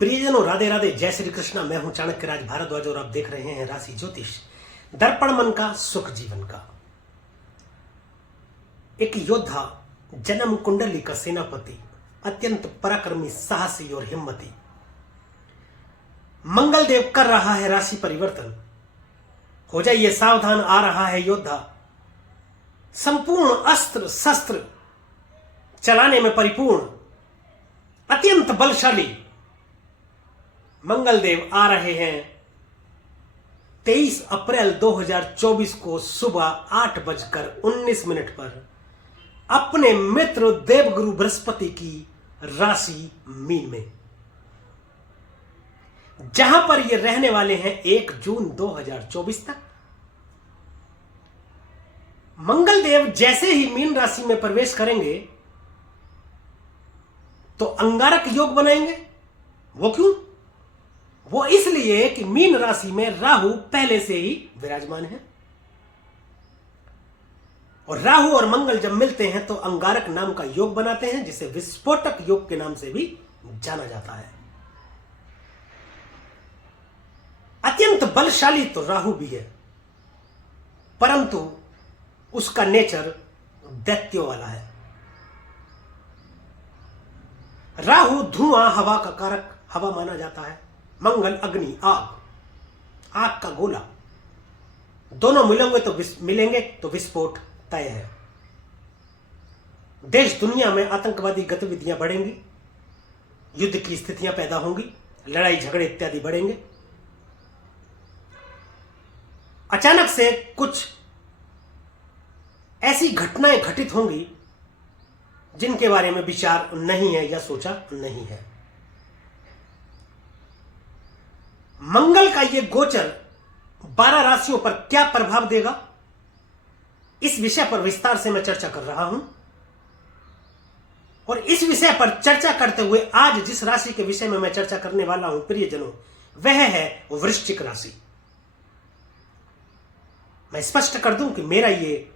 प्रियजनों, राधे राधे, जय श्री कृष्णा। मैं हूं चाणक्य राज भारद्वाज और आप देख रहे हैं राशि ज्योतिष, दर्पण मन का, सुख जीवन का। एक योद्धा, जन्म कुंडली का सेनापति, अत्यंत पराक्रमी, साहसी और हिम्मती मंगल देव कर रहा है राशि परिवर्तन। हो जाइए सावधान, आ रहा है योद्धा, संपूर्ण अस्त्र शस्त्र चलाने में परिपूर्ण, अत्यंत बलशाली मंगल देव आ रहे हैं 23 अप्रैल 2024 को सुबह 8:19 पर अपने मित्र देवगुरु बृहस्पति की राशि मीन में, जहां पर ये रहने वाले हैं 1 जून 2024 तक। मंगल देव जैसे ही मीन राशि में प्रवेश करेंगे तो अंगारक योग बनाएंगे। वो क्यों? वो इसलिए कि मीन राशि में राहु पहले से ही विराजमान है और राहु और मंगल जब मिलते हैं तो अंगारक नाम का योग बनाते हैं, जिसे विस्फोटक योग के नाम से भी जाना जाता है। अत्यंत बलशाली तो राहु भी है, परंतु उसका नेचर दैत्यों वाला है। राहु धुआं, हवा का कारक, हवा माना जाता है। मंगल अग्नि, आग का गोला। दोनों मिलेंगे तो विस्फोट तय है। देश दुनिया में आतंकवादी गतिविधियां बढ़ेंगी, युद्ध की स्थितियां पैदा होंगी, लड़ाई झगड़े इत्यादि बढ़ेंगे। अचानक से कुछ ऐसी घटनाएं घटित होंगी जिनके बारे में विचार नहीं है या सोचा नहीं है। मंगल का यह गोचर 12 राशियों पर क्या प्रभाव देगा, इस विषय पर विस्तार से मैं चर्चा कर रहा हूं। और इस विषय पर चर्चा करते हुए आज जिस राशि के विषय में मैं चर्चा करने वाला हूं प्रियजनों, वह है वृश्चिक राशि। मैं स्पष्ट कर दूं कि मेरा यह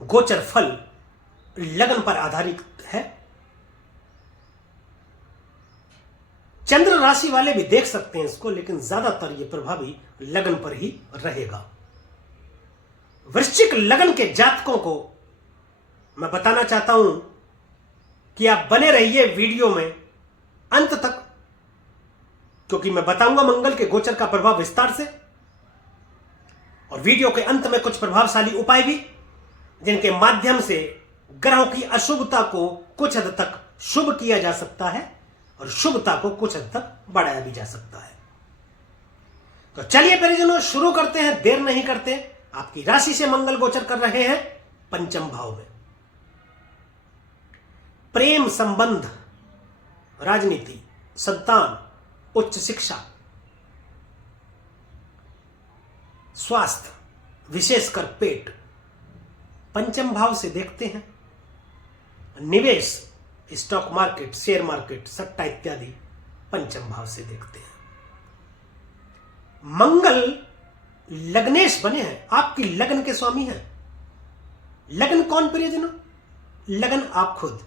गोचर फल लगन पर आधारित है। चंद्र राशि वाले भी देख सकते हैं इसको, लेकिन ज्यादातर यह प्रभावी लगन पर ही रहेगा। वृश्चिक लगन के जातकों को मैं बताना चाहता हूं कि आप बने रहिए वीडियो में अंत तक, क्योंकि मैं बताऊंगा मंगल के गोचर का प्रभाव विस्तार से, और वीडियो के अंत में कुछ प्रभावशाली उपाय भी, जिनके माध्यम से ग्रहों की अशुभता को कुछ हद तक शुभ किया जा सकता है और शुभता को कुछ हद तक बढ़ाया भी जा सकता है। तो चलिए परिजनों, शुरू करते हैं, देर नहीं करते। आपकी राशि से मंगल गोचर कर रहे हैं पंचम भाव में। प्रेम संबंध, राजनीति, संतान, उच्च शिक्षा, स्वास्थ्य, विशेषकर पेट, पंचम भाव से देखते हैं। निवेश, स्टॉक मार्केट, शेयर मार्केट, सट्टा इत्यादि पंचम भाव से देखते हैं। मंगल लग्नेश बने हैं, आपकी लगन के स्वामी हैं। लगन कौन प्रियजनों? लगन आप खुद।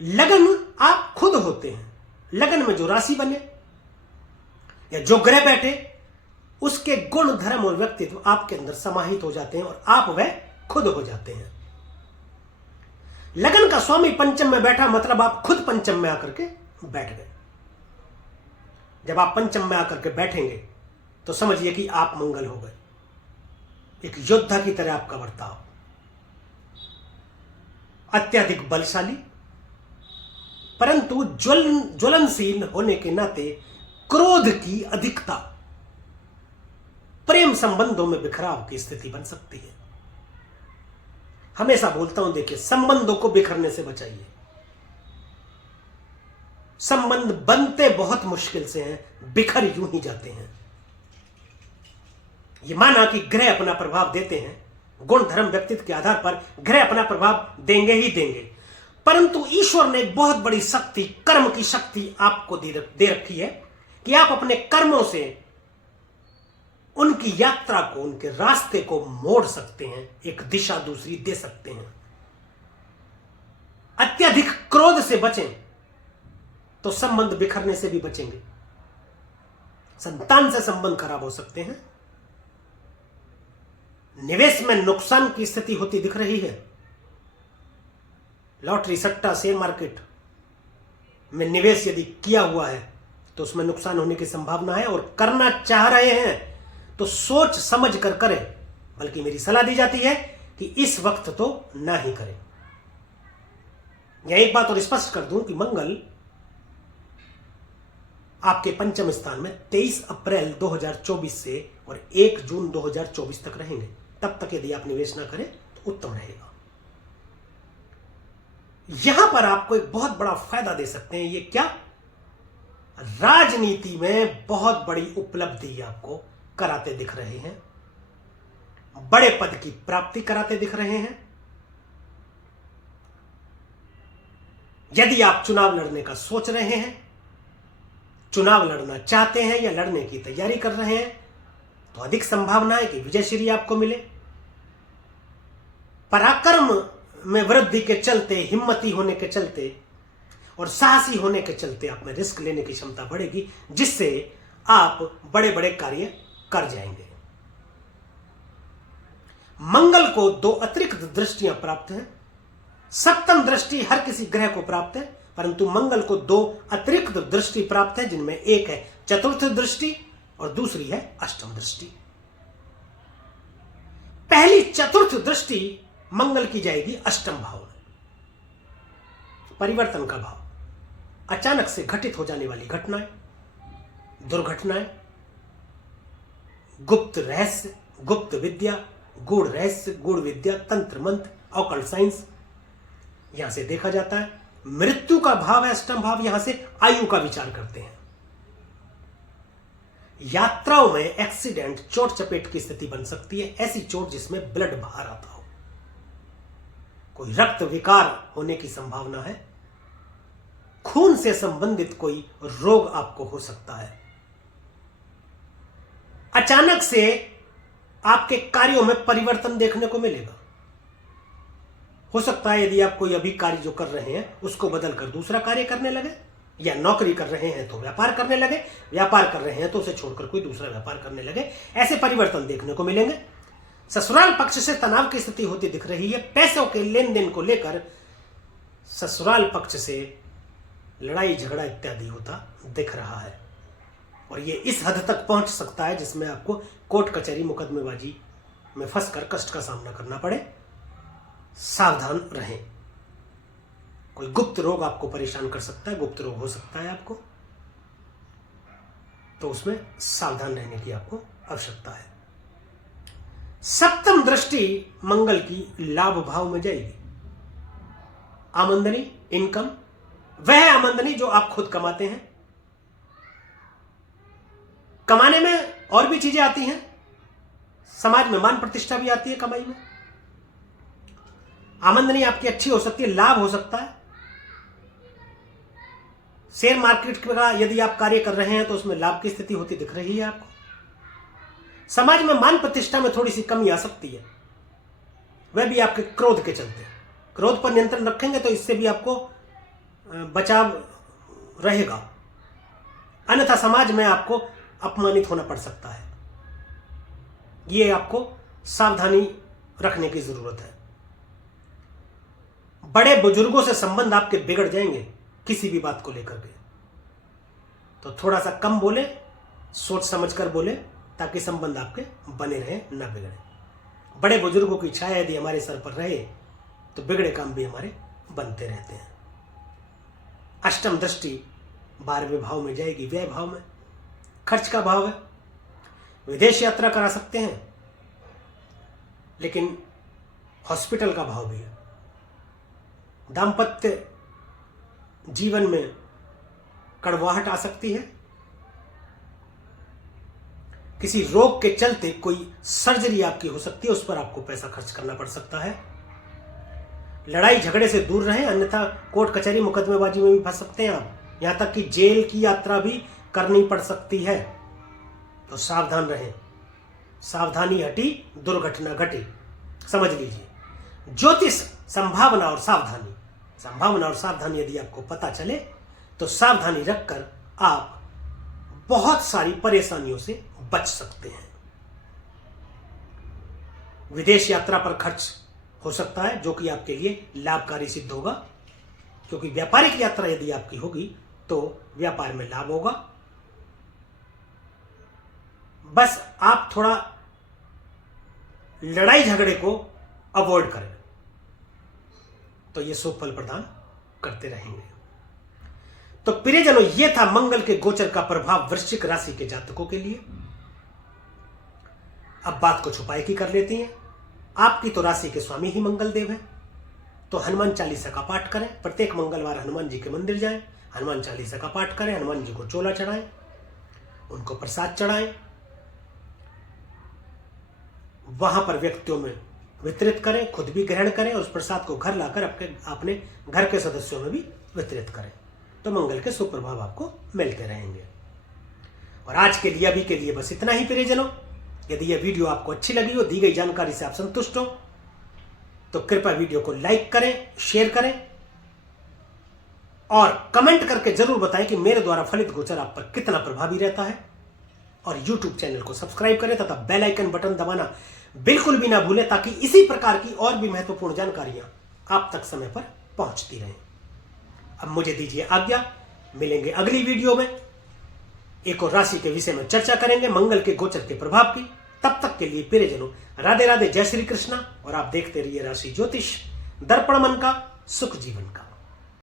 लगन आप खुद होते हैं। लगन में जो राशि बने या जो ग्रह बैठे, उसके गुण, धर्म और व्यक्तित्व आपके अंदर समाहित हो जाते हैं और आप वह खुद हो जाते हैं। लगन का स्वामी पंचम में बैठा, मतलब आप खुद पंचम में आकर के बैठ गए। जब आप पंचम में आकर के बैठेंगे तो समझिए कि आप मंगल हो गए। एक योद्धा की तरह आपका बर्ताव, अत्यधिक बलशाली, परंतु ज्वलनशील होने के नाते क्रोध की अधिकता, प्रेम संबंधों में बिखराव की स्थिति बन सकती है। हमेशा बोलता हूं, देखिए, संबंधों को बिखरने से बचाइए। संबंध बनते बहुत मुश्किल से हैं, बिखर यूं ही जाते हैं। यह माना कि ग्रह अपना प्रभाव देते हैं, गुण, धर्म, व्यक्तित्व के आधार पर ग्रह अपना प्रभाव देंगे ही देंगे, परंतु ईश्वर ने एक बहुत बड़ी शक्ति, कर्म की शक्ति आपको दे रखी है कि आप अपने कर्मों से उनकी यात्रा को, उनके रास्ते को मोड़ सकते हैं, एक दिशा दूसरी दे सकते हैं। अत्यधिक क्रोध से बचें। तो संबंध बिखरने से भी बचेंगे। संतान से संबंध खराब हो सकते हैं। निवेश में नुकसान की स्थिति होती दिख रही है। लॉटरी, सट्टा, शेयर मार्केट में निवेश यदि किया हुआ है तो उसमें नुकसान होने की संभावना है, और करना चाह रहे हैं तो सोच समझ कर करें। बल्कि मेरी सलाह दी जाती है कि इस वक्त तो ना ही करें। यह एक बात और स्पष्ट कर दूं कि मंगल आपके पंचम स्थान में 23 अप्रैल 2024 से और 1 जून 2024 तक रहेंगे। तब तक यदि आप निवेश ना करें तो उत्तम रहेगा। यहां पर आपको एक बहुत बड़ा फायदा दे सकते हैं। ये क्या? राजनीति में बहुत बड़ी उपलब्धि आपको कराते दिख रहे हैं। बड़े पद की प्राप्ति कराते दिख रहे हैं। यदि आप चुनाव लड़ने का सोच रहे हैं, चुनाव लड़ना चाहते हैं या लड़ने की तैयारी कर रहे हैं, तो अधिक संभावना है कि विजयश्री आपको मिले। पराक्रम में वृद्धि के चलते, हिम्मती होने के चलते और साहसी होने के चलते आप में रिस्क लेने की क्षमता बढ़ेगी, जिससे आप बड़े बड़े कार्य कर जाएंगे। मंगल को 2 अतिरिक्त दृष्टियां प्राप्त हैं। सप्तम दृष्टि हर किसी ग्रह को प्राप्त है, परंतु मंगल को 2 अतिरिक्त दृष्टि प्राप्त है, जिनमें एक है चतुर्थ दृष्टि और दूसरी है अष्टम दृष्टि। पहली चतुर्थ दृष्टि मंगल की जाएगी अष्टम भाव में। परिवर्तन का भाव, अचानक से घटित हो जाने वाली घटनाएं, दुर्घटनाएं, गुप्त रहस्य, गुप्त विद्या, गूढ़ रहस्य, गूढ़ विद्या, तंत्र मंत्र, ऑकल्ट साइंस, यहां से देखा जाता है। मृत्यु का भाव है अष्टम भाव, यहां से आयु का विचार करते हैं। यात्राओं में एक्सीडेंट, चोट चपेट की स्थिति बन सकती है। ऐसी चोट जिसमें ब्लड बाहर आता हो, कोई रक्त विकार होने की संभावना है। खून से संबंधित कोई रोग आपको हो सकता है। अचानक से आपके कार्यों में परिवर्तन देखने को मिलेगा। हो सकता है यदि आप कोई अभी कार्य जो कर रहे हैं उसको बदलकर दूसरा कार्य करने लगे, या नौकरी कर रहे हैं तो व्यापार करने लगे, व्यापार कर रहे हैं तो उसे छोड़कर कोई दूसरा व्यापार करने लगे। ऐसे परिवर्तन देखने को मिलेंगे। ससुराल पक्ष से तनाव की स्थिति होती दिख रही है। पैसों के लेन देन को लेकर ससुराल पक्ष से लड़ाई झगड़ा इत्यादि होता दिख रहा है, और ये इस हद तक पहुंच सकता है जिसमें आपको कोर्ट कचहरी मुकदमेबाजी में फंसकर कष्ट का सामना करना पड़े। सावधान रहें। कोई गुप्त रोग आपको परेशान कर सकता है, गुप्त रोग हो सकता है आपको, तो उसमें सावधान रहने की आपको आवश्यकता है। सप्तम दृष्टि मंगल की लाभ भाव में जाएगी। आमदनी, इनकम, वह आमदनी जो आप खुद कमाते हैं। कमाने में और भी चीजें आती हैं, समाज में मान प्रतिष्ठा भी आती है कमाई में। आमदनी आपकी अच्छी हो सकती है, लाभ हो सकता है। शेयर मार्केट का यदि आप कार्य कर रहे हैं तो उसमें लाभ की स्थिति होती दिख रही है आपको। समाज में मान प्रतिष्ठा में थोड़ी सी कमी आ सकती है, वह भी आपके क्रोध के चलते। क्रोध पर नियंत्रण रखेंगे तो इससे भी आपको बचाव रहेगा, अन्यथा समाज में आपको अपमानित होना पड़ सकता है। ये आपको सावधानी रखने की जरूरत है। बड़े बुजुर्गों से संबंध आपके बिगड़ जाएंगे किसी भी बात को लेकर के, तो थोड़ा सा कम बोले, सोच समझकर बोले, ताकि संबंध आपके बने रहे, ना बिगड़े। बड़े बुजुर्गों की छाया यदि हमारे सर पर रहे तो बिगड़े काम भी हमारे बनते रहते हैं। अष्टम दृष्टि 12वें भाव में जाएगी, व्यय भाव में। खर्च का भाव है। विदेश यात्रा करा सकते हैं, लेकिन हॉस्पिटल का भाव भी है। दाम्पत्य जीवन में कड़वाहट आ सकती है। किसी रोग के चलते कोई सर्जरी आपकी हो सकती है, उस पर आपको पैसा खर्च करना पड़ सकता है। लड़ाई झगड़े से दूर रहें, अन्यथा कोर्ट कचहरी मुकदमेबाजी में भी फंस सकते हैं आप। यहां तक कि जेल की यात्रा भी करनी पड़ सकती है, तो सावधान रहें। सावधानी हटी दुर्घटना घटी, समझ लीजिए। ज्योतिष संभावना और सावधानी, संभावना और सावधानी यदि आपको पता चले तो सावधानी रखकर आप बहुत सारी परेशानियों से बच सकते हैं। विदेश यात्रा पर खर्च हो सकता है, जो कि आपके लिए लाभकारी सिद्ध होगा, क्योंकि व्यापारिक यात्रा यदि आपकी होगी तो व्यापार में लाभ होगा। बस आप थोड़ा लड़ाई झगड़े को अवॉइड करें तो ये शुभ फल प्रदान करते रहेंगे। तो प्रियजनों, यह था मंगल के गोचर का प्रभाव वृश्चिक राशि के जातकों के लिए। अब बात को छुपाए की कर लेती हैं। आपकी तो राशि के स्वामी ही मंगल देव है, तो हनुमान चालीसा का पाठ करें। प्रत्येक मंगलवार हनुमान जी के मंदिर जाएं, हनुमान चालीसा का पाठ करें, हनुमान जी को चोला चढ़ाएं, उनको प्रसाद चढ़ाएं, वहां पर व्यक्तियों में वितरित करें, खुद भी ग्रहण करें और उस प्रसाद को घर लाकर अपने घर के सदस्यों में भी वितरित करें, तो मंगल के शुभ प्रभाव आपको मिलते रहेंगे। और आज के लिए अभी के लिए बस इतना ही प्रियजनों। यदि यह वीडियो आपको अच्छी लगी हो, दी गई जानकारी से आप संतुष्ट हो, तो कृपया वीडियो को लाइक करें, शेयर करें और कमेंट करके जरूर बताएं कि मेरे द्वारा फलित गोचर आप पर कितना प्रभावी रहता है। और YouTube चैनल को सब्सक्राइब करें तथा बेल आइकन बटन दबाना बिल्कुल भी ना भूलें, ताकि इसी प्रकार की और भी महत्वपूर्ण जानकारियां आप तक समय पर पहुंचती रहें। अब मुझे दीजिए आज्ञा, मिलेंगे अगली वीडियो में। एक और राशि के विषय में चर्चा करेंगे, मंगल के गोचर के प्रभाव की। तब तक के लिए प्रियजनों, राधे राधे, जय श्री कृष्णा। और आप देखते रहिए राशि ज्योतिष, दर्पण मन का, सुख जीवन का।